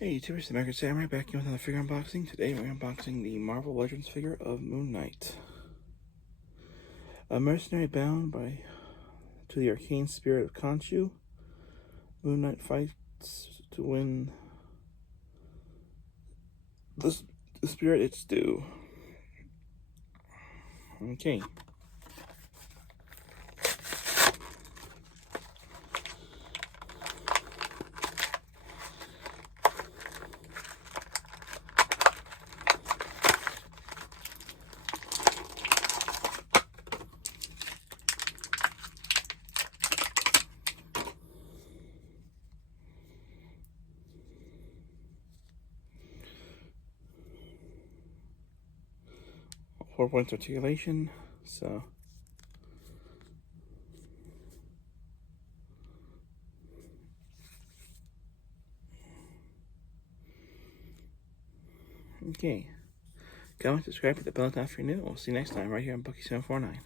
Hey YouTubers, the American Samurai back in with another figure unboxing. Today we're unboxing the Marvel Legends figure of Moon Knight. A mercenary bound to the arcane spirit of Khonshu, Moon Knight fights to win the spirit its due. Okay. Four points articulation, so okay. Comment, subscribe, hit the bell icon if you're new. We'll see you next time right here on Bucky749.